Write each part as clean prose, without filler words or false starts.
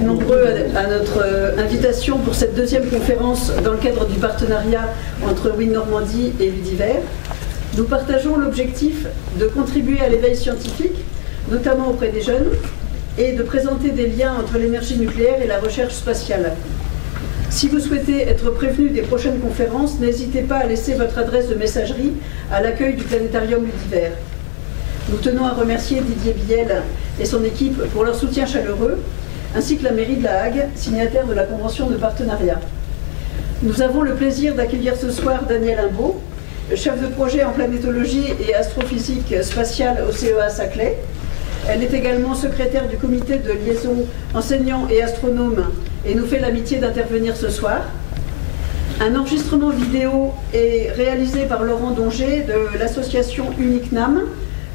nombreux à notre invitation pour cette deuxième conférence dans le cadre du partenariat entre Wind Normandie et Ludiver. Nous partageons l'objectif de contribuer à l'éveil scientifique, notamment auprès des jeunes, et de présenter des liens entre l'énergie nucléaire et la recherche spatiale. Si vous souhaitez être prévenu des prochaines conférences, n'hésitez pas à laisser votre adresse de messagerie à l'accueil du planétarium Ludiver. Nous tenons à remercier Didier Biel et son équipe pour leur soutien chaleureux, ainsi que la mairie de La Hague, signataire de la convention de partenariat. Nous avons le plaisir d'accueillir ce soir Danielle Imbeau, chef de projet en planétologie et astrophysique spatiale au CEA Saclay. Elle est également secrétaire du comité de liaison enseignants et astronomes et nous fait l'amitié d'intervenir ce soir. Un enregistrement vidéo est réalisé par Laurent Donger de l'association UNICNAM,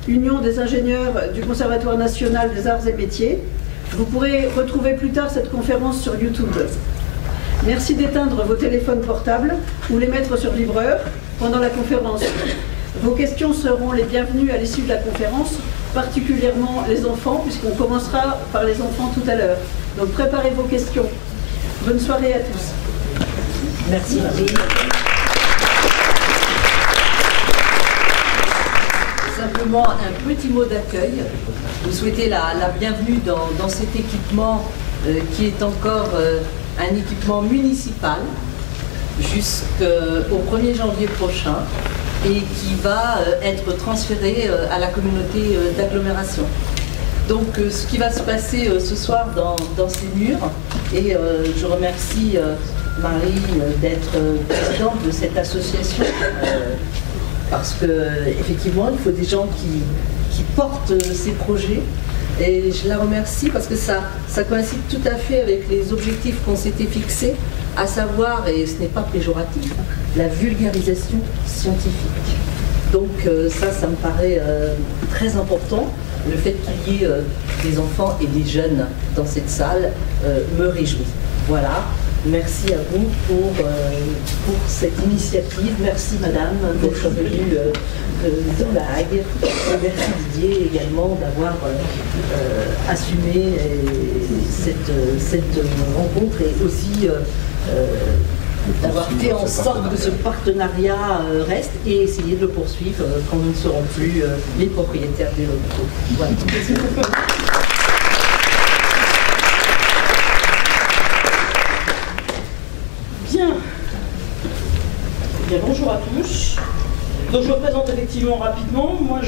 Union des ingénieurs du Conservatoire national des arts et métiers. Vous pourrez retrouver plus tard cette conférence sur YouTube. Merci d'éteindre vos téléphones portables ou les mettre sur vibreur pendant la conférence. Vos questions seront les bienvenues à l'issue de la conférence, particulièrement les enfants, puisqu'on commencera par les enfants tout à l'heure. Donc préparez vos questions. Bonne soirée à tous. Merci Marie. Simplement un petit mot d'accueil. Vous souhaitez la bienvenue dans cet équipement qui est encore un équipement municipal jusqu'au 1er janvier prochain et qui va être transféré à la communauté d'agglomération. Donc ce qui va se passer ce soir dans ces murs, et je remercie Marie d'être présidente de cette association, parce qu'effectivement il faut des gens qui portent ces projets, et je la remercie parce que ça coïncide tout à fait avec les objectifs qu'on s'était fixés, à savoir, et ce n'est pas péjoratif, la vulgarisation scientifique. Donc ça me paraît très important. Le fait qu'il y ait des enfants et des jeunes dans cette salle me réjouit. Voilà. Merci à vous pour cette initiative. Merci Madame d'être venue dans La Hague. Merci Didier également d'avoir assumé cette rencontre et aussi d'avoir fait en sorte que ce partenariat reste et essayer de le poursuivre quand nous ne serons plus les propriétaires des locaux. Voilà. Bien, bonjour à tous. Donc je me présente effectivement rapidement. Moi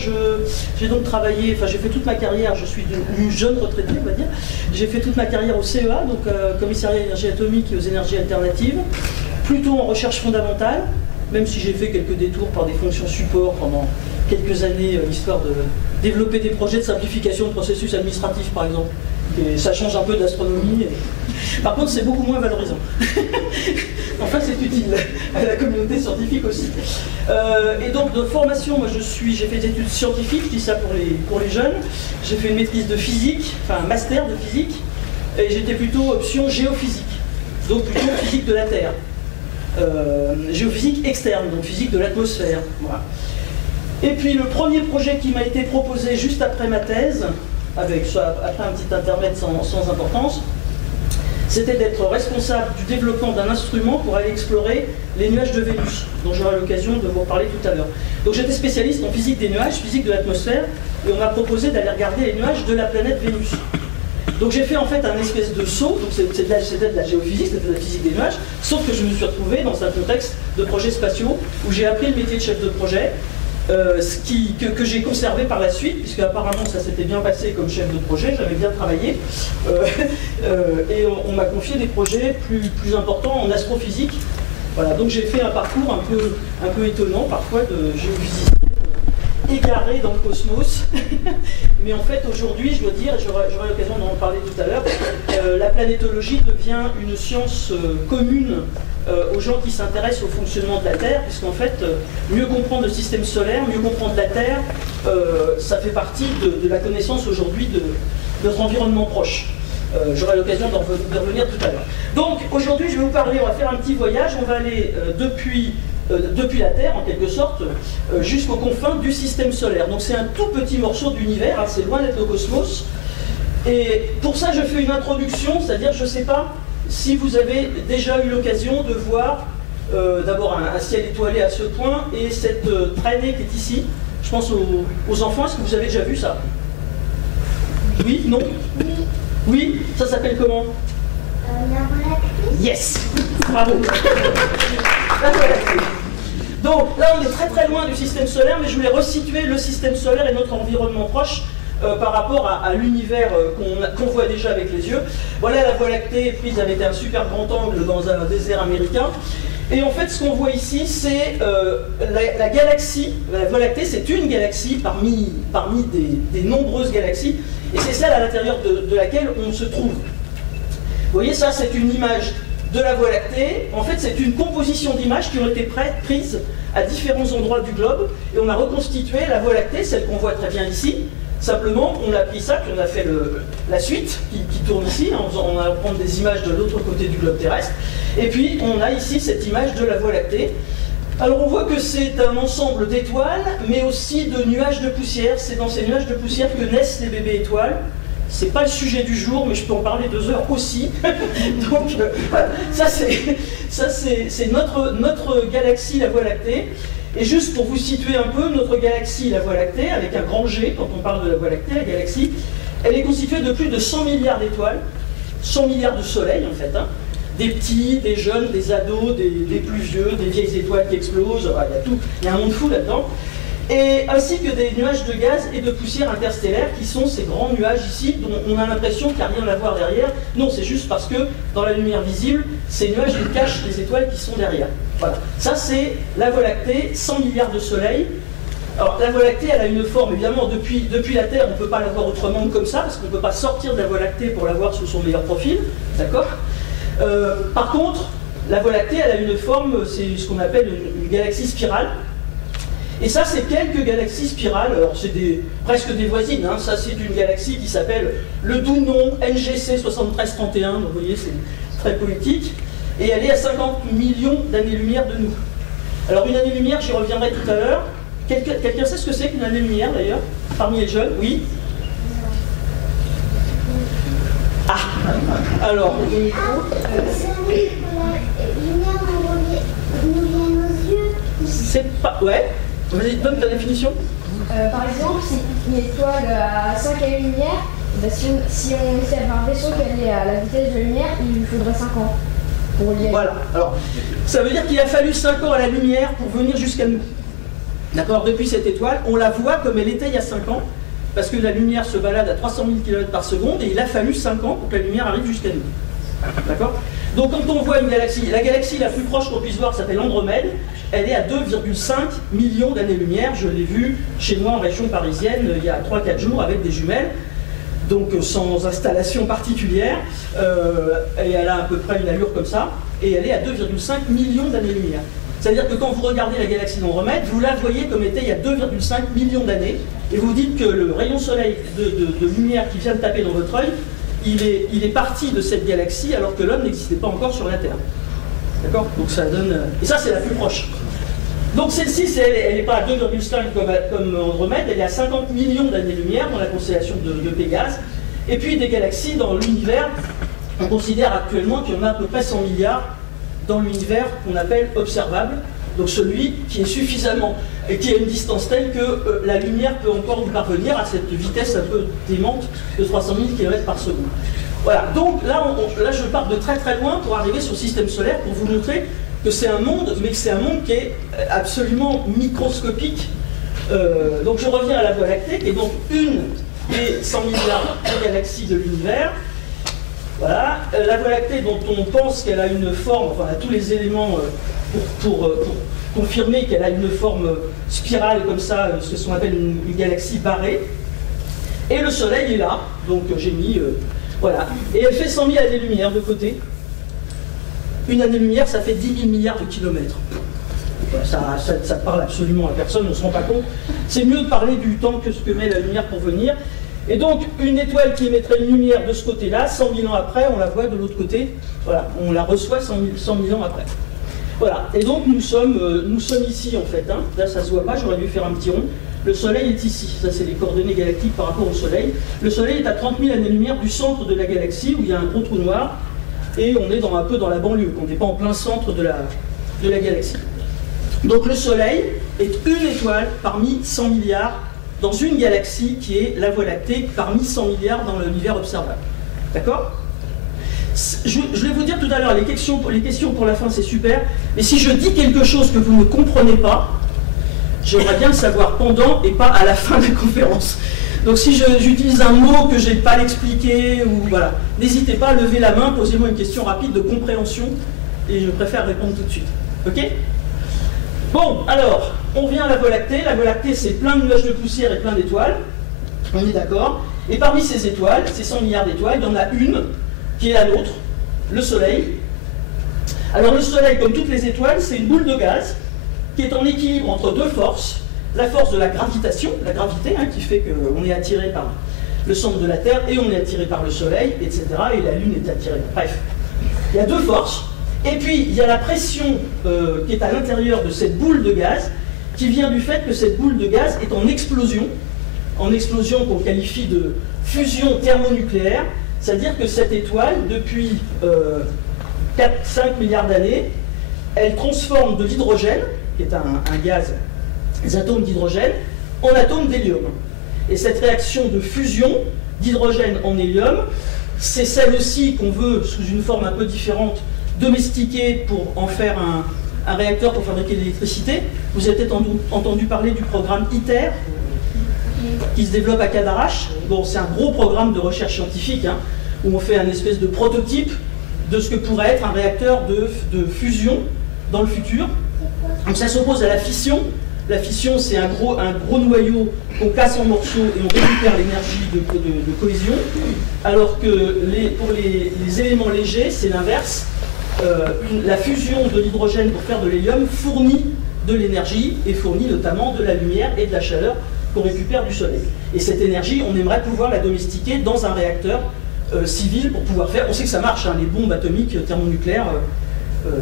j'ai donc travaillé, j'ai fait toute ma carrière, je suis une jeune retraitée on va dire. J'ai fait toute ma carrière au CEA, donc commissariat à l'énergie atomique et aux énergies alternatives, plutôt en recherche fondamentale, même si j'ai fait quelques détours par des fonctions support pendant quelques années, histoire de développer des projets de simplification de processus administratifs par exemple. Et ça change un peu d'astronomie. Par contre, c'est beaucoup moins valorisant. Enfin, c'est utile à la communauté scientifique aussi. Et donc, de formation, moi, j'ai fait des études scientifiques, je dis ça pour les jeunes. J'ai fait une maîtrise de physique, enfin un master de physique, et j'étais plutôt option géophysique, donc plutôt physique de la Terre. Géophysique externe, donc physique de l'atmosphère. Voilà. Et puis, le premier projet qui m'a été proposé juste après ma thèse, après un petit intermède sans importance, c'était d'être responsable du développement d'un instrument pour aller explorer les nuages de Vénus, dont j'aurai l'occasion de vous reparler tout à l'heure. Donc j'étais spécialiste en physique des nuages, physique de l'atmosphère, et on m'a proposé d'aller regarder les nuages de la planète Vénus. Donc j'ai fait en fait un espèce de saut, donc c'était de la géophysique, c'était de la physique des nuages, sauf que je me suis retrouvé dans un contexte de projets spatiaux, où j'ai appris le métier de chef de projet, que j'ai conservé par la suite, puisque apparemment ça s'était bien passé comme chef de projet, j'avais bien travaillé, et on m'a confié des projets plus importants en astrophysique. Voilà, donc j'ai fait un parcours un peu étonnant parfois de géophysicien égaré dans le cosmos. Mais en fait aujourd'hui, je dois dire, et j'aurai l'occasion d'en parler tout à l'heure, la planétologie devient une science commune aux gens qui s'intéressent au fonctionnement de la Terre, puisqu'en fait, mieux comprendre le système solaire, mieux comprendre la Terre, ça fait partie de la connaissance aujourd'hui de notre environnement proche. J'aurai l'occasion d'en revenir tout à l'heure. Donc aujourd'hui, je vais vous parler, on va faire un petit voyage, on va aller depuis la Terre, en quelque sorte, jusqu'aux confins du système solaire. Donc c'est un tout petit morceau d'univers, hein, c'est loin d'être le cosmos. Et pour ça, je fais une introduction, c'est-à-dire, je ne sais pas si vous avez déjà eu l'occasion de voir d'abord un ciel étoilé à ce point et cette traînée qui est ici. Je pense aux enfants, est-ce que vous avez déjà vu ça? Oui? Non? Oui? Ça s'appelle comment? La Voie lactée. Yes! Bravo! La Voie lactée. Donc là, on est très très loin du système solaire, mais je voulais resituer le système solaire et notre environnement proche par rapport à l'univers qu'on voit déjà avec les yeux. Voilà la Voie lactée prise avec un super grand angle dans un désert américain. Et en fait, ce qu'on voit ici, c'est la galaxie. La Voie lactée, c'est une galaxie parmi des nombreuses galaxies. Et c'est celle à l'intérieur de laquelle on se trouve. Vous voyez, ça, c'est une image de la Voie lactée. En fait, c'est une composition d'images qui ont été prises à différents endroits du globe. Et on a reconstitué la Voie lactée, celle qu'on voit très bien ici. Simplement, on a pris ça, puis on a fait la suite qui tourne ici. On va prendre des images de l'autre côté du globe terrestre. Et puis, on a ici cette image de la Voie lactée. Alors, on voit que c'est un ensemble d'étoiles, mais aussi de nuages de poussière. C'est dans ces nuages de poussière que naissent les bébés étoiles. C'est pas le sujet du jour, mais je peux en parler 2 heures aussi. Donc, ça c'est notre galaxie, la Voie lactée. Et juste pour vous situer un peu, notre galaxie, la Voie lactée, avec un grand G, quand on parle de la Voie lactée, la galaxie, elle est constituée de plus de 100 milliards d'étoiles, 100 milliards de soleils en fait, hein. Des petits, des jeunes, des ados, des plus vieux, des vieilles étoiles qui explosent, il y a tout, il y a un monde fou là-dedans. Et ainsi que des nuages de gaz et de poussière interstellaire qui sont ces grands nuages ici dont on a l'impression qu'il n'y a rien à voir derrière. Non, c'est juste parce que dans la lumière visible, ces nuages ils cachent les étoiles qui sont derrière. Voilà, ça c'est la Voie lactée, 100 milliards de soleils. Alors la Voie lactée, elle a une forme, évidemment, depuis la Terre, on ne peut pas la voir autrement que comme ça, parce qu'on ne peut pas sortir de la Voie lactée pour la voir sous son meilleur profil, d'accord? Par contre, la Voie lactée, elle a une forme, c'est ce qu'on appelle une galaxie spirale. Et ça, c'est quelques galaxies spirales, alors c'est presque des voisines, hein. Ça c'est une galaxie qui s'appelle le doux nom NGC 7331, donc vous voyez, c'est très poétique, et elle est à 50 millions d'années-lumière de nous. Alors une année-lumière, j'y reviendrai tout à l'heure. Quelqu'un sait ce que c'est qu'une année-lumière d'ailleurs? Parmi les jeunes, oui? Ah, alors... C'est un livre que la lumière nous vient aux yeux. C'est pas... Ouais. Vas-y, donne ta définition. Par exemple, si une étoile a 5 années-lumière, si on essaie de faire un vaisseau qui est à la vitesse de la lumière, il lui faudrait 5 ans pour y aller. Voilà, alors ça veut dire qu'il a fallu 5 ans à la lumière pour venir jusqu'à nous. D'accord, depuis cette étoile, on la voit comme elle était il y a 5 ans, parce que la lumière se balade à 300 000 km par seconde, et il a fallu 5 ans pour que la lumière arrive jusqu'à nous. D'accord? Donc quand on voit une galaxie, la galaxie la plus proche qu'on puisse voir s'appelle Andromède, elle est à 2,5 millions d'années-lumière, je l'ai vue chez moi en région parisienne il y a 3-4 jours avec des jumelles, donc sans installation particulière, et elle a à peu près une allure comme ça, et elle est à 2,5 millions d'années-lumière. C'est-à-dire que quand vous regardez la galaxie d'Andromède, vous la voyez comme était il y a 2,5 millions d'années, et vous dites que le rayon soleil de lumière qui vient de taper dans votre œil, il est parti de cette galaxie alors que l'homme n'existait pas encore sur la Terre. D'accord? Donc ça donne... Et ça, c'est la plus proche. Donc celle-ci, elle n'est pas à 2,5 comme Andromède, elle est à 50 millions d'années-lumière dans la constellation de Pégase. Et puis des galaxies dans l'univers, on considère actuellement qu'il y en a à peu près 100 milliards dans l'univers qu'on appelle observable. Donc celui qui est suffisamment, et qui a une distance telle que la lumière peut encore nous parvenir à cette vitesse un peu démente de 300 000 km par seconde. Voilà, donc là je pars de très très loin pour arriver sur le système solaire pour vous montrer que c'est un monde, mais que c'est un monde qui est absolument microscopique. Donc je reviens à la Voie lactée, qui est donc une des 100 milliards de galaxies de l'univers. Voilà, la Voie lactée dont on pense qu'elle a une forme, enfin elle a tous les éléments pour confirmer qu'elle a une forme spirale comme ça, ce qu'on appelle une galaxie barrée. Et le Soleil est là, donc j'ai mis... voilà. Et elle fait 100 000 années-lumière de côté. Une année-lumière, ça fait 10 000 milliards de kilomètres. Ça parle absolument à personne, on ne se rend pas compte. C'est mieux de parler du temps que ce que met la lumière pour venir. Et donc, une étoile qui émettrait une lumière de ce côté-là, 100 000 ans après, on la voit de l'autre côté. Voilà, on la reçoit 100 000 ans après. Voilà, et donc nous sommes ici en fait. Hein. Là, ça se voit pas, j'aurais dû faire un petit rond. Le Soleil est ici. Ça, c'est les coordonnées galactiques par rapport au Soleil. Le Soleil est à 30 000 années-lumière du centre de la galaxie, où il y a un gros trou noir, et on est un peu dans la banlieue, on n'est pas en plein centre de la galaxie. Donc le Soleil est une étoile parmi 100 milliards dans une galaxie qui est la Voie lactée, parmi 100 milliards dans l'univers observable. D'accord ? Je vais vous dire tout à l'heure, les questions pour la fin, c'est super, mais si je dis quelque chose que vous ne comprenez pas, j'aimerais bien le savoir pendant et pas à la fin de la conférence. Donc si j'utilise un mot que je n'ai pas l'expliquer, ou voilà, n'hésitez pas à lever la main, posez-moi une question rapide de compréhension, et je préfère répondre tout de suite. Ok ? Bon, alors, on vient à la Voie lactée. La Voie lactée, c'est plein de nuages de poussière et plein d'étoiles. On est d'accord. Et parmi ces étoiles, ces 100 milliards d'étoiles, il y en a une qui est la nôtre, le Soleil. Alors le Soleil, comme toutes les étoiles, c'est une boule de gaz qui est en équilibre entre deux forces. La force de la gravitation, la gravité, qui fait qu'on est attiré par le centre de la Terre et on est attiré par le Soleil, etc. Et la Lune est attirée. Bref, il y a deux forces. Et puis, il y a la pression qui est à l'intérieur de cette boule de gaz, qui vient du fait que cette boule de gaz est en explosion qu'on qualifie de fusion thermonucléaire, c'est-à-dire que cette étoile, depuis 4-5 milliards d'années, elle transforme de l'hydrogène, qui est un gaz, des atomes d'hydrogène, en atomes d'hélium. Et cette réaction de fusion d'hydrogène en hélium, c'est celle aussi qu'on veut, sous une forme un peu différente, domestiquer pour en faire un réacteur pour fabriquer de l'électricité. Vous avez peut-être entendu parler du programme ITER, qui se développe à Cadarache. Bon, c'est un gros programme de recherche scientifique, où on fait un espèce de prototype de ce que pourrait être un réacteur de fusion dans le futur. Donc ça s'oppose à la fission. La fission, c'est un gros noyau qu'on casse en morceaux et on récupère l'énergie de cohésion, alors que pour les éléments légers, c'est l'inverse. La fusion de l'hydrogène pour faire de l'hélium fournit de l'énergie et fournit notamment de la lumière et de la chaleur qu'on récupère du Soleil. Et cette énergie, on aimerait pouvoir la domestiquer dans un réacteur civil pour pouvoir faire... On sait que ça marche, les bombes atomiques thermonucléaires,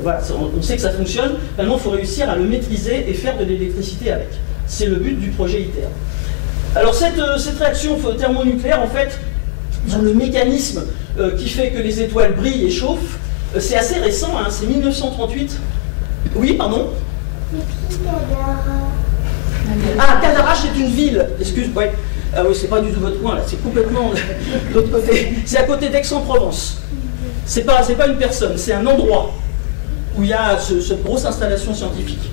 voilà, on sait que ça fonctionne. Maintenant, il faut réussir à le maîtriser et faire de l'électricité avec. C'est le but du projet ITER. Alors cette réaction thermonucléaire, en fait, le mécanisme qui fait que les étoiles brillent et chauffent, c'est assez récent, c'est 1938. Oui, pardon ? Ah, Cadarache est une ville. Ouais. Ah oui, c'est pas du tout votre point, là, c'est complètement de l'autre côté. C'est à côté d'Aix-en-Provence. C'est pas une personne, c'est un endroit où il y a cette grosse installation scientifique.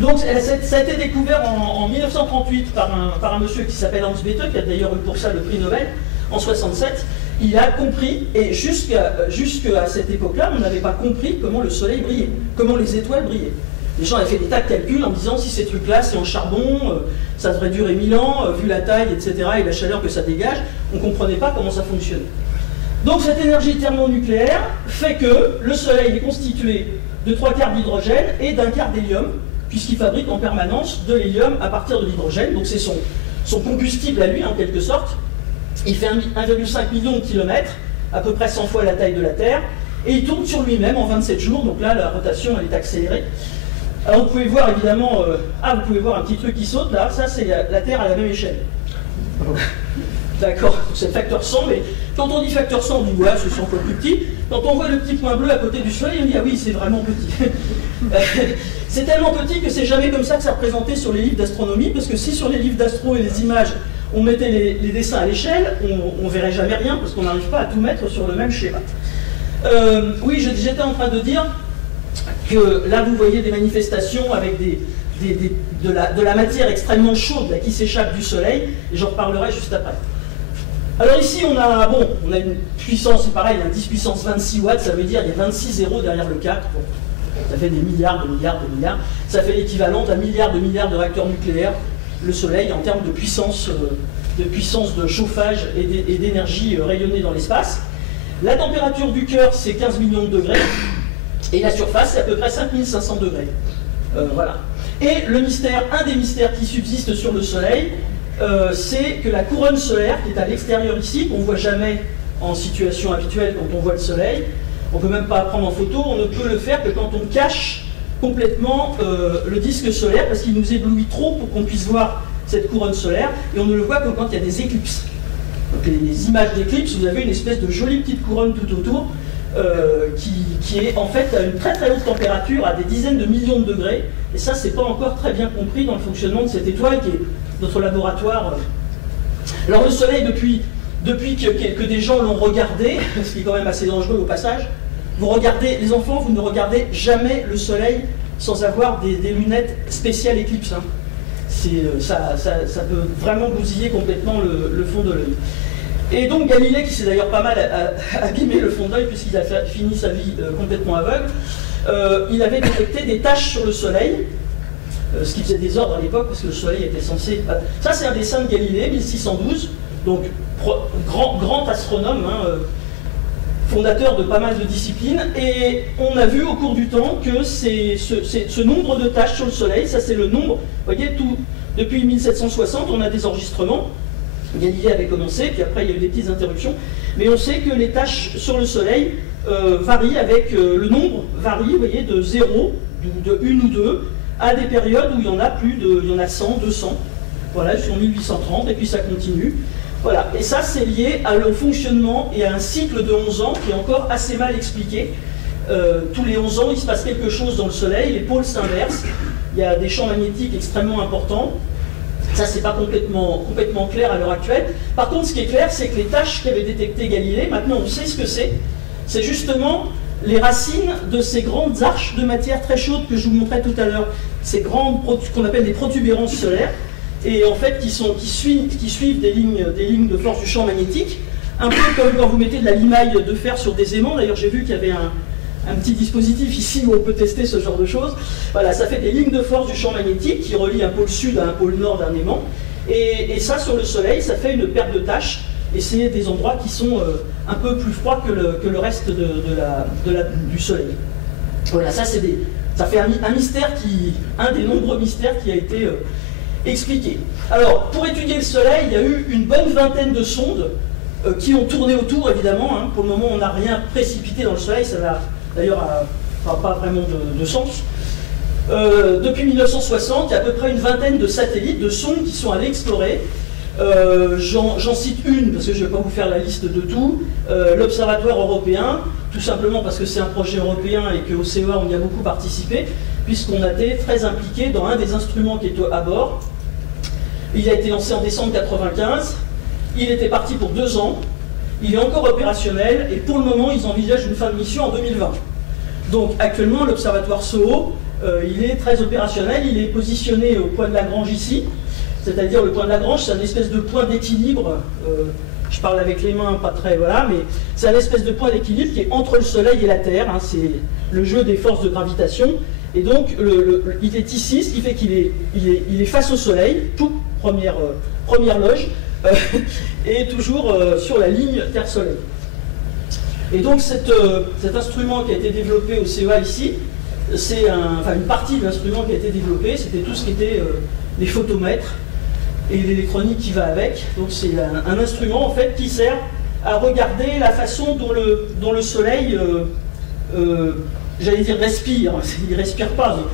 Donc ça a été découvert en 1938 par un monsieur qui s'appelle Hans Bethe, qui a d'ailleurs eu pour ça le prix Nobel, en 67. Il a compris, et jusqu'à cette époque-là, on n'avait pas compris comment le Soleil brillait, comment les étoiles brillaient. Les gens avaient fait des tas de calculs en disant si ces trucs-là c'est en charbon, ça devrait durer 1000 ans, vu la taille, etc., et la chaleur que ça dégage, on ne comprenait pas comment ça fonctionnait. Donc cette énergie thermonucléaire fait que le Soleil est constitué de 3/4 d'hydrogène et d'1/4 d'hélium, puisqu'il fabrique en permanence de l'hélium à partir de l'hydrogène, donc c'est son combustible à lui en quelque sorte. Il fait 1,5 million de kilomètres, à peu près 100 fois la taille de la Terre, et il tourne sur lui-même en 27 jours, donc là la rotation elle est accélérée. Alors vous pouvez voir évidemment, vous pouvez voir un petit truc qui saute là, ça c'est la Terre à la même échelle. D'accord, c'est le facteur 100, mais quand on dit facteur 100, on dit ouais, c'est 100 fois plus petit. Quand on voit le petit point bleu à côté du Soleil, on dit ah oui, c'est vraiment petit. C'est tellement petit que c'est jamais comme ça que ça représentait sur les livres d'astronomie, parce que si sur les livres d'astro et les images, on mettait les dessins à l'échelle, on verrait jamais rien, parce qu'on n'arrive pas à tout mettre sur le même schéma. Oui, j'étais en train de dire que là vous voyez des manifestations avec de la matière extrêmement chaude là, qui s'échappe du Soleil, et j'en reparlerai juste après. Alors ici on a une puissance, c'est pareil, un 10 puissance 26 watts, ça veut dire il y a 26 zéros derrière le 4, bon, ça fait des milliards, ça fait l'équivalent d'un milliard de réacteurs nucléaires, le Soleil en termes de puissance de chauffage et d'énergie rayonnée dans l'espace. La température du cœur c'est 15 millions de degrés, et la surface c'est à peu près 5500 degrés. Voilà. Et le mystère, un des mystères qui subsiste sur le Soleil, c'est que la couronne solaire qui est à l'extérieur ici, qu'on ne voit jamais en situation habituelle quand on voit le Soleil, on ne peut même pas prendre en photo, on ne peut le faire que quand on cache complètement le disque solaire parce qu'il nous éblouit trop pour qu'on puisse voir cette couronne solaire et on ne le voit que quand il y a des éclipses. Donc les images d'éclipse, vous avez une espèce de jolie petite couronne tout autour qui est en fait à une très très haute température, à des dizaines de millions de degrés. Et ça, c'est pas encore très bien compris dans le fonctionnement de cette étoile qui est notre laboratoire. Alors le Soleil, depuis que des gens l'ont regardé, ce qui est quand même assez dangereux au passage, vous regardez, les enfants, vous ne regardez jamais le Soleil sans avoir des lunettes spéciales éclipse. Hein. Ça peut vraiment bousiller complètement le fond de l'œil. Et donc Galilée, qui s'est d'ailleurs pas mal abîmé le fond de l'œil puisqu'il a fini sa vie complètement aveugle, il avait détecté des taches sur le Soleil, ce qui faisait désordre à l'époque parce que le Soleil était censé... Ça c'est un dessin de Galilée, 1612, donc grand astronome, hein, fondateur de pas mal de disciplines, et on a vu au cours du temps que ce nombre de taches sur le Soleil, ça c'est le nombre, vous voyez, depuis 1760 on a des enregistrements, Galilée avait commencé, puis après il y a eu des petites interruptions, mais on sait que les taches sur le Soleil varient avec, le nombre varie, vous voyez, de 0, de 1 ou 2, à des périodes où il y en a il y en a 100, 200, voilà, jusqu'en 1830, et puis ça continue. Voilà, et ça c'est lié au fonctionnement et à un cycle de 11 ans qui est encore assez mal expliqué. Tous les 11 ans, il se passe quelque chose dans le Soleil, les pôles s'inversent, il y a des champs magnétiques extrêmement importants. Ça, c'est pas complètement clair à l'heure actuelle. Par contre, ce qui est clair, c'est que les taches qu'avait détectées Galilée, maintenant on sait ce que c'est. C'est justement les racines de ces grandes arches de matière très chaude que je vous montrais tout à l'heure. Ces grandes, qu'on appelle des protubérances solaires. Et en fait qui suivent des lignes de force du champ magnétique, un peu comme quand vous mettez de la limaille de fer sur des aimants. D'ailleurs j'ai vu qu'il y avait un petit dispositif ici où on peut tester ce genre de choses. Voilà, ça fait des lignes de force du champ magnétique qui relient un pôle sud à un pôle nord d'un aimant. Et ça sur le Soleil, ça fait une perte de taches, et c'est des endroits qui sont un peu plus froids que le reste du Soleil. Voilà, ça fait un mystère un des nombreux mystères qui a été expliqué. Alors, pour étudier le Soleil, il y a eu une bonne vingtaine de sondes qui ont tourné autour, évidemment. Hein. Pour le moment, on n'a rien précipité dans le Soleil, ça n'a d'ailleurs pas vraiment de sens. Depuis 1960, il y a à peu près une vingtaine de satellites, de sondes qui sont allés explorer. J'en cite une, parce que je ne vais pas vous faire la liste de tout. L'Observatoire européen, tout simplement parce que c'est un projet européen et qu'au CEA, on y a beaucoup participé, puisqu'on a été très impliqué dans un des instruments qui est à bord. Il a été lancé en décembre 1995, il était parti pour 2 ans, il est encore opérationnel, et pour le moment, ils envisagent une fin de mission en 2020. Donc actuellement, l'Observatoire SOHO, il est très opérationnel, il est positionné au point de Lagrange ici, c'est-à-dire le point de Lagrange, c'est une espèce de point d'équilibre, je parle avec les mains, pas très, voilà, mais c'est une espèce de point d'équilibre qui est entre le Soleil et la Terre, hein, c'est le jeu des forces de gravitation, et donc il est ici, ce qui fait qu'il est face au Soleil, toute première loge, et toujours sur la ligne Terre-Soleil. Et donc cet instrument qui a été développé au CEA ici, c'est une partie de l'instrument qui a été développé, c'était tout ce qui était les photomètres et l'électronique qui va avec. Donc c'est un instrument en fait qui sert à regarder la façon dont le Soleil, j'allais dire respire, il ne respire pas, mais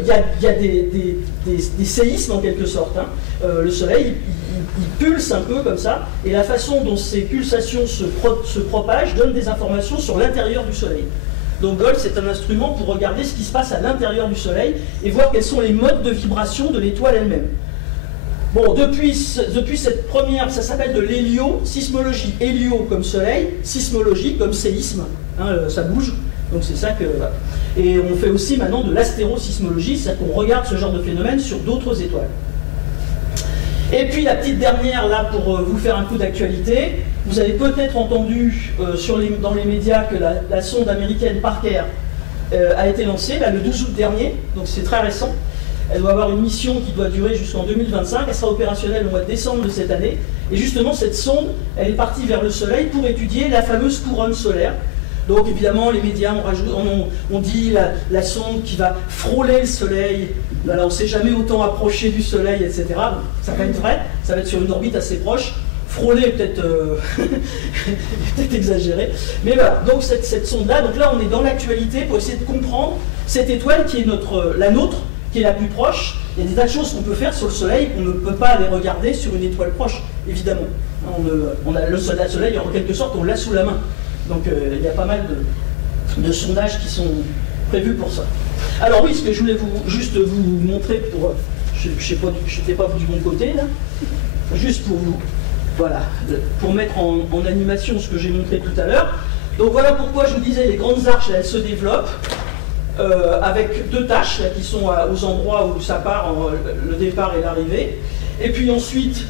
il y a des séismes en quelque sorte. Hein. Le Soleil, il pulse un peu comme ça, et la façon dont ces pulsations se propagent donne des informations sur l'intérieur du Soleil. Donc GOLF, c'est un instrument pour regarder ce qui se passe à l'intérieur du Soleil et voir quels sont les modes de vibration de l'étoile elle-même. Bon, depuis cette première, ça s'appelle de l'héliosismologie. Hélio comme Soleil, sismologie comme séisme, hein, ça bouge, donc c'est ça que... Voilà. Et on fait aussi maintenant de l'astérosismologie, c'est-à-dire qu'on regarde ce genre de phénomène sur d'autres étoiles. Et puis la petite dernière, là, pour vous faire un coup d'actualité, vous avez peut-être entendu dans les médias que la sonde américaine Parker a été lancée, là, le 12 août dernier, donc c'est très récent. Elle doit avoir une mission qui doit durer jusqu'en 2025, elle sera opérationnelle au mois de décembre de cette année. Et justement, cette sonde, elle est partie vers le Soleil pour étudier la fameuse couronne solaire. Donc évidemment, les médias on dit la sonde qui va frôler le Soleil, voilà, on ne s'est jamais autant approché du Soleil, etc. Bon, ça va être vrai, ça va être sur une orbite assez proche. Frôler peut-être exagéré. Mais voilà, donc cette sonde-là, donc là on est dans l'actualité pour essayer de comprendre cette étoile qui est la nôtre, qui est la plus proche. Il y a des tas de choses qu'on peut faire sur le Soleil qu'on ne peut pas aller regarder sur une étoile proche, évidemment. On a le Soleil, en quelque sorte, on l'a sous la main. Donc il y a pas mal de sondages qui sont prévus pour ça. Alors oui, ce que je voulais juste vous montrer, je n'étais pas du bon côté, là, juste pour vous, voilà, pour mettre en animation ce que j'ai montré tout à l'heure. Donc voilà pourquoi je vous disais, les grandes arches, là, elles se développent avec deux taches là, qui sont aux endroits où ça part, le départ et l'arrivée. Et puis ensuite,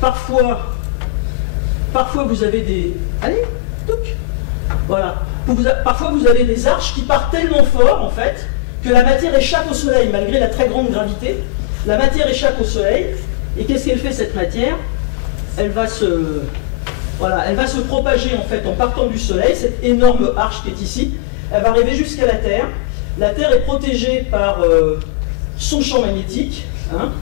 parfois vous avez des... Allez, touc. Voilà. Parfois vous avez des arches qui partent tellement fort, en fait, que la matière échappe au Soleil, malgré la très grande gravité. La matière échappe au Soleil, et qu'est-ce qu'elle fait, cette matière? Elle va se propager, en fait, en partant du Soleil, cette énorme arche qui est ici. Elle va arriver jusqu'à la Terre. La Terre est protégée par son champ magnétique, hein,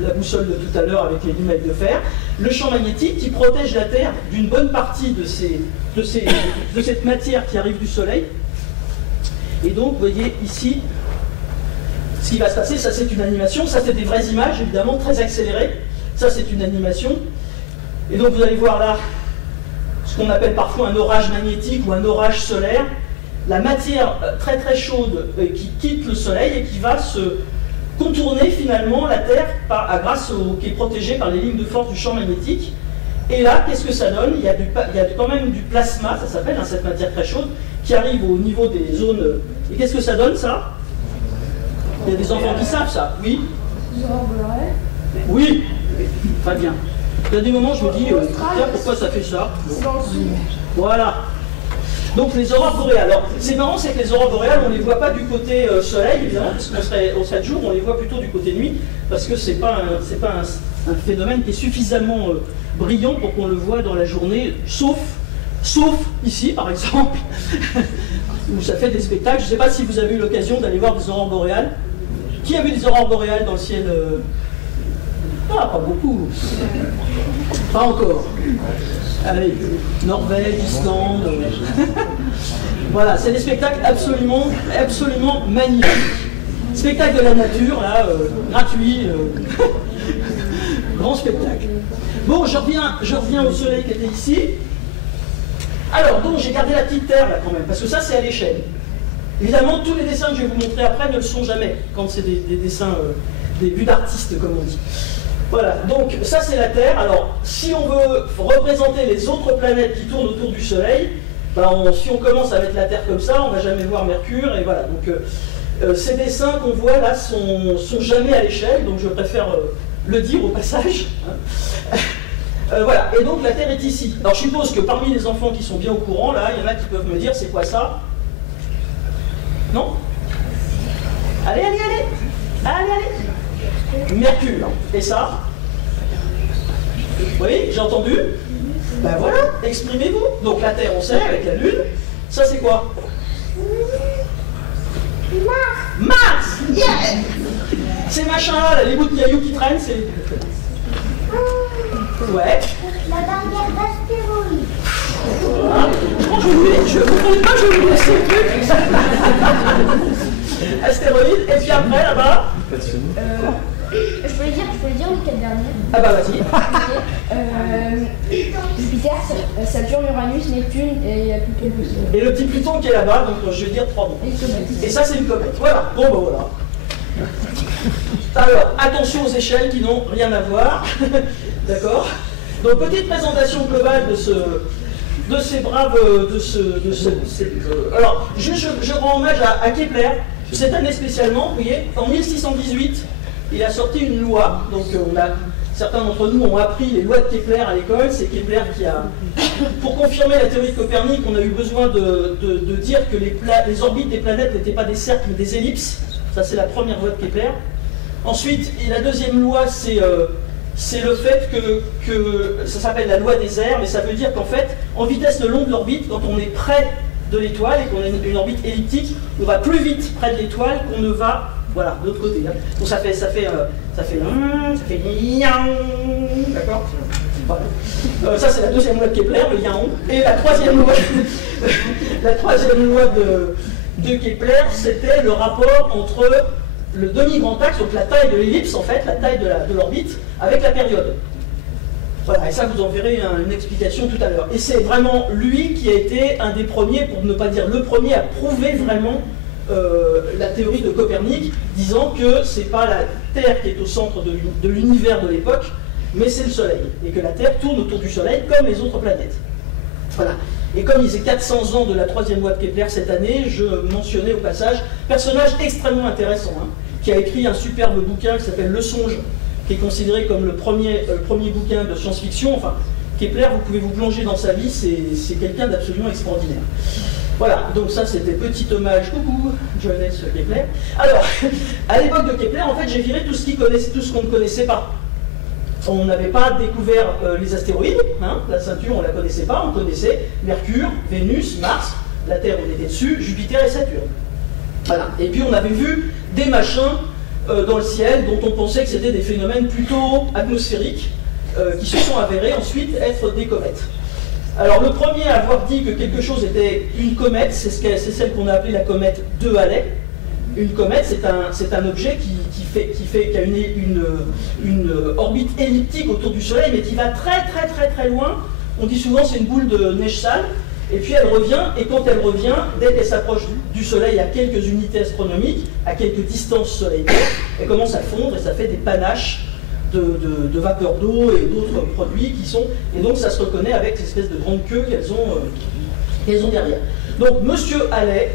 la boussole de tout à l'heure avec les lumelles de fer. Le champ magnétique qui protège la Terre d'une bonne partie de cette matière qui arrive du Soleil. Et donc, vous voyez ici, ce qui va se passer, ça c'est une animation, ça c'est des vraies images, évidemment, très accélérées. Ça c'est une animation. Et donc vous allez voir là, ce qu'on appelle parfois un orage magnétique ou un orage solaire. La matière très très chaude qui quitte le Soleil et qui va se contourner finalement la Terre qui est protégée par les lignes de force du champ magnétique. Et là, qu'est-ce que ça donne? Il y a quand même du plasma, ça s'appelle, hein, cette matière très chaude, qui arrive au niveau des zones. Et qu'est-ce que ça donne, ça? Il y a des enfants qui savent ça, oui? Oui, très bien. Il y a des moments, je me dis, tiens, pourquoi ça fait ça? Voilà. Donc les aurores boréales. Alors, c'est marrant, c'est que les aurores boréales, on ne les voit pas du côté soleil, évidemment, parce qu'on serait de jour, on les voit plutôt du côté nuit, parce que c'est pas un phénomène qui est suffisamment brillant pour qu'on le voit dans la journée, sauf ici, par exemple, où ça fait des spectacles. Je ne sais pas si vous avez eu l'occasion d'aller voir des aurores boréales. Qui a vu des aurores boréales dans le ciel Ah, pas beaucoup. Pas encore. Allez, Norvège, Islande. Voilà, c'est des spectacles absolument magnifiques. Spectacle de la nature, là, gratuit. Grand spectacle. Bon, je reviens au soleil qui était ici. Alors, donc, j'ai gardé la petite terre, là, quand même, parce que ça, c'est à l'échelle. Évidemment, tous les dessins que je vais vous montrer après ne le sont jamais, quand c'est des dessins, des vues d'artistes, comme on dit. Voilà, donc ça c'est la Terre. Alors, si on veut représenter les autres planètes qui tournent autour du Soleil, ben si on commence à mettre la Terre comme ça, on ne va jamais voir Mercure, et voilà. Donc, ces dessins qu'on voit là sont jamais à l'échelle, donc je préfère le dire au passage. Hein. Voilà, et donc la Terre est ici. Alors, je suppose que parmi les enfants qui sont bien au courant, là, il y en a qui peuvent me dire, c'est quoi ça? Non? Allez, allez, allez! Allez, allez! Mercure. Et ça? Oui, j'ai entendu? Ben voilà, exprimez-vous. Donc la Terre, on sait, avec la Lune. Ça, c'est quoi? Mars. Mars! Yeah! Ces machins-là, les bouts de cailloux qui traînent, c'est... Ouais. La barrière d'astéroïdes. Voilà. Je vous prenez pas, je vais vous laisser le truc. Astéroïdes, et puis après, là-bas... Je peux le dire lequel dernier? Ah bah vas-y. Jupiter, Saturne, Uranus, Neptune et Pluton. Et le petit Pluton qui est là-bas, donc je vais dire 3 mots. Et ça c'est une comète. Voilà. Bon ben voilà. Alors, attention aux échelles qui n'ont rien à voir. D'accord? Donc petite présentation globale de ces braves... Alors, je rends hommage à Kepler. Cette année spécialement, vous voyez, en 1618, il a sorti une loi, donc certains d'entre nous ont appris les lois de Kepler à l'école. C'est Kepler qui a, pour confirmer la théorie de Copernic, on a eu besoin de dire que les orbites des planètes n'étaient pas des cercles mais des ellipses. Ça c'est la première loi de Kepler. Ensuite, la deuxième loi, c'est le fait que ça s'appelle la loi des airs, mais ça veut dire qu'en fait, en vitesse de l'onde de l'orbite, quand on est près de l'étoile et qu'on a une orbite elliptique, on va plus vite près de l'étoile qu'on ne va, voilà, de l'autre côté. Hein. Donc ça fait d'accord. Voilà. Ça c'est la deuxième loi de Kepler, le yaon. Et la troisième loi, de Kepler, c'était le rapport entre le demi-grand axe, donc la taille de l'ellipse en fait, la taille de l'orbite, avec la période. Voilà, et ça vous en verrez une explication tout à l'heure. Et c'est vraiment lui qui a été un des premiers, pour ne pas dire le premier, à prouver vraiment la théorie de Copernic, disant que c'est pas la Terre qui est au centre de l'univers de l'époque, mais c'est le Soleil, et que la Terre tourne autour du Soleil comme les autres planètes. Voilà. Et comme il y a 400 ans de la troisième loi de Kepler cette année, je mentionnais au passage, personnage extrêmement intéressant, hein, qui a écrit un superbe bouquin qui s'appelle Le Songe, qui est considéré comme le premier bouquin de science-fiction. Enfin, Kepler, vous pouvez vous plonger dans sa vie, c'est quelqu'un d'absolument extraordinaire. Voilà, donc ça c'était petit hommage, coucou, Johannes Kepler. Alors, à l'époque de Kepler, en fait, j'ai viré tout ce qu'on ne connaissait pas. On n'avait pas découvert les astéroïdes, hein, la ceinture on ne la connaissait pas, on connaissait Mercure, Vénus, Mars, la Terre on était dessus, Jupiter et Saturne. Voilà, et puis on avait vu des machins dans le ciel dont on pensait que c'était des phénomènes plutôt atmosphériques, qui se sont avérés ensuite être des comètes. Alors le premier à avoir dit que quelque chose était une comète, c'est celle qu'on a appelée la comète de Halley. Une comète, c'est un objet qui a une orbite elliptique autour du Soleil, mais qui va très loin. On dit souvent c'est une boule de neige sale, et puis elle revient, et quand elle revient, dès qu'elle s'approche du Soleil à quelques unités astronomiques, à quelques distances Soleil-Terre, elle commence à fondre et ça fait des panaches de vapeur d'eau et d'autres produits qui sont... Et donc ça se reconnaît avec cette espèce de grande queue qu'elles ont derrière. Donc Monsieur Halley,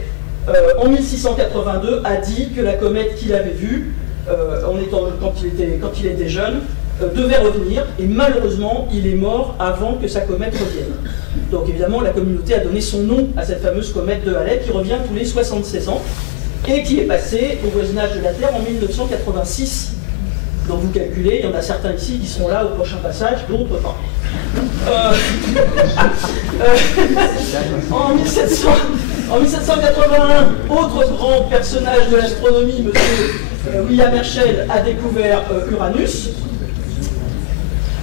en 1682, a dit que la comète qu'il avait vue, quand il était jeune, devait revenir, et malheureusement, il est mort avant que sa comète revienne. Donc évidemment, la communauté a donné son nom à cette fameuse comète de Halley, qui revient tous les 76 ans, et qui est passée au voisinage de la Terre en 1986. Donc vous calculez, il y en a certains ici qui seront là au prochain passage, d'autres pas. En 1781, autre grand personnage de l'astronomie, monsieur William Herschel, a découvert Uranus.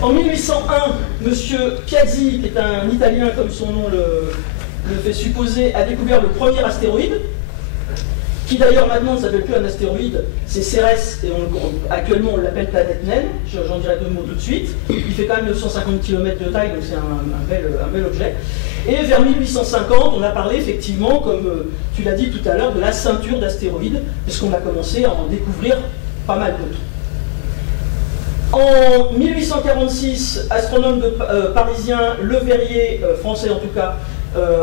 En 1801, monsieur Piazzi, qui est un Italien comme son nom le fait supposer, a découvert le premier astéroïde, qui d'ailleurs maintenant ne s'appelle plus un astéroïde, c'est Cérès, et actuellement on l'appelle planète naine, j'en dirai deux mots tout de suite. Il fait quand même 950 km de taille, donc c'est un bel objet. Et vers 1850, on a parlé effectivement, comme tu l'as dit tout à l'heure, de la ceinture d'astéroïdes, puisqu'on a commencé à en découvrir pas mal d'autres. En 1846, astronome parisien, Le Verrier, français en tout cas,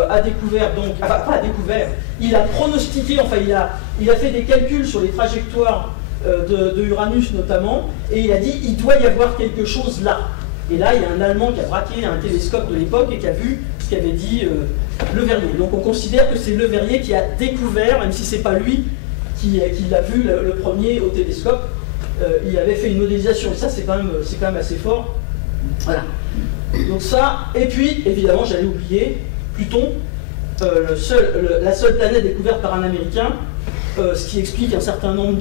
a découvert, il a pronostiqué, enfin il a fait des calculs sur les trajectoires de Uranus notamment, et il a dit il doit y avoir quelque chose là. Et là, il y a un Allemand qui a braqué un télescope de l'époque et qui a vu ce qu'avait dit Le Verrier. Donc on considère que c'est Le Verrier qui a découvert, même si c'est pas lui qui l'a vu le premier au télescope, il avait fait une modélisation, et ça c'est quand même assez fort. Voilà. Donc ça, et puis évidemment j'allais oublier Pluton, la seule planète découverte par un Américain, ce qui explique un certain nombre